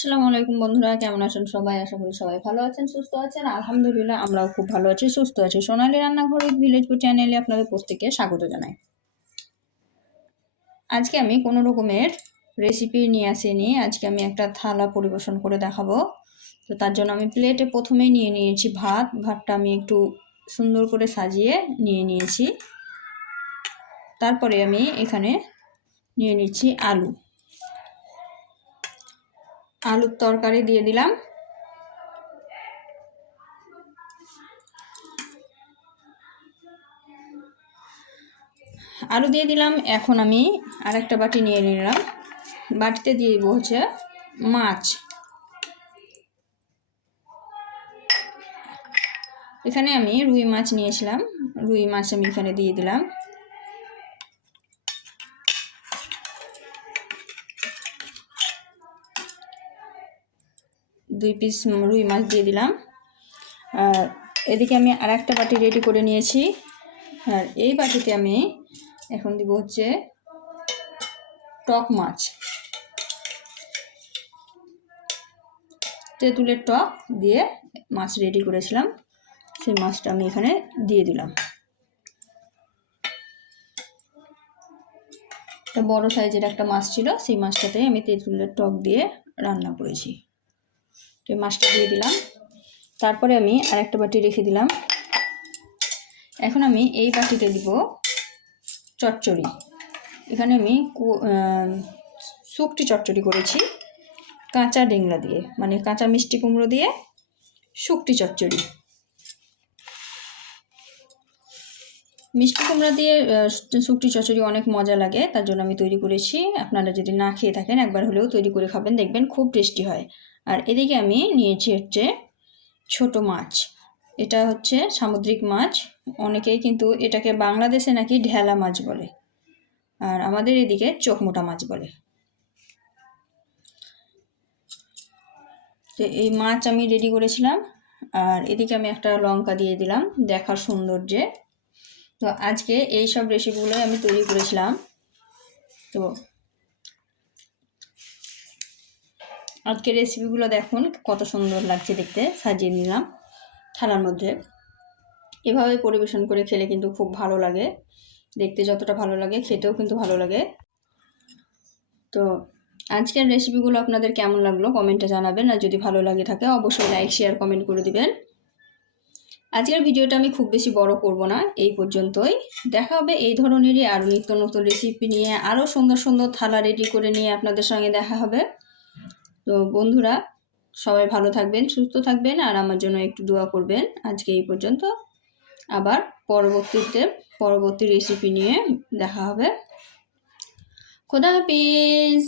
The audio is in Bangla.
আসসালামু আলাইকুম বন্ধুরা, কেমন আছেন সবাই? আশা করি সবাই ভালো আছেন, সুস্থ আছেন। আলহামদুলিল্লাহ আমরাও খুব ভালো আছি, সুস্থ আছি। সোনালী রান্নাঘর উইথ ভিলেজপুর চ্যানেলে আপনাদের প্রত্যেককে স্বাগত জানাই। আজকে আমি কোনো রকমের রেসিপি নিয়ে আসিনি, আজকে আমি একটা থালা পরিবেশন করে দেখাবো। তো তার জন্য আমি প্লেটে প্রথমেই নিয়ে নিয়েছি ভাতটা আমি একটু সুন্দর করে সাজিয়ে নিয়ে নিয়েছি। তারপরে আমি এখানে নিয়ে নিচ্ছি আলুর তরকারি দিয়ে দিলাম। আলু দিয়ে দিলাম। এখন আমি আরেকটা বাটি নিয়ে নিলাম, বাটিতে দিয়ে দেবো হচ্ছে মাছ। এখানে আমি রুই মাছ নিয়েছিলাম, রুই মাছ আমি এখানে দিয়ে দিলাম। দুই পিস রুই মাছ দিয়ে দিলাম। আর এদিকে আমি আরেকটা বাটি রেডি করে নিয়েছি, আর এই বাটিতে আমি এখন দিব হচ্ছে টক মাছ, তেঁতুলের টক দিয়ে মাছ রেডি করেছিলাম, সেই মাছটা আমি এখানে দিয়ে দিলাম। একটা বড় সাইজের একটা মাছ ছিল, সেই মাছটাতে আমি তেঁতুলের টক দিয়ে রান্না করেছি। তো মাছটা দিয়ে দিলাম। তারপরে আমি আরেকটা বাটি রেখে দিলাম। এখন আমি এই বাটিতে দিব চচ্চড়ি। এখানে আমি শুকটি চচ্চড়ি করেছি কাঁচা ডিংলা দিয়ে, মানে কাঁচা মিষ্টি কুমড়ো দিয়ে শুকটি চচ্চড়ি। মিষ্টি কুমড়া দিয়ে শুকটি চচ্চড়ি অনেক মজা লাগে, তার জন্য আমি তৈরি করেছি। আপনারা যদি না খেয়ে থাকেন একবার হলেও তৈরি করে খাবেন, দেখবেন খুব টেস্টি হয়। আর এদিকে আমি নিয়েছি হচ্ছে ছোট মাছ, এটা হচ্ছে সামুদ্রিক মাছ। অনেকেই কিন্তু এটাকে বাংলাদেশে নাকি ঢেলা মাছ বলে, আর আমাদের এদিকে চোখমোটা মাছ বলে। তো এই মাছ আমি রেডি করেছিলাম, আর এদিকে আমি একটা লঙ্কা দিয়ে দিলাম দেখার সৌন্দর্যে। তো আজকে এই সব রেসিপিগুলো আমি তৈরি করেছিলাম। তো আজকে রেসিপিগুলো দেখুন কত সুন্দর লাগছে দেখতে, সাজিয়ে নিলাম থালার মধ্যে। এভাবে পরিবেশন করে খেলে কিন্তু খুব ভালো লাগে, দেখতে যতটা ভালো লাগে খেতেও কিন্তু ভালো লাগে। তো আজকের রেসিপিগুলো আপনাদের কেমন লাগলো কমেন্টে জানাবেন, আর যদি ভালো লাগে থাকে অবশ্যই লাইক শেয়ার কমেন্ট করে দিবেন। আজকের ভিডিওটা আমি খুব বেশি বড় করব না, এই পর্যন্তই। দেখা হবে এই ধরনেরই আরও নিত্য নতুন রেসিপি নিয়ে, আরও সুন্দর সুন্দর থালা রেডি করে নিয়ে আপনাদের সঙ্গে দেখা হবে। তো বন্ধুরা সবাই ভালো থাকবেন, সুস্থ থাকবেন, আর আমার জন্য একটু দোয়া করবেন। আজকে এই পর্যন্ত, আবার পরবর্তী রেসিপি নিয়ে দেখা হবে। খোদা হাফিজ।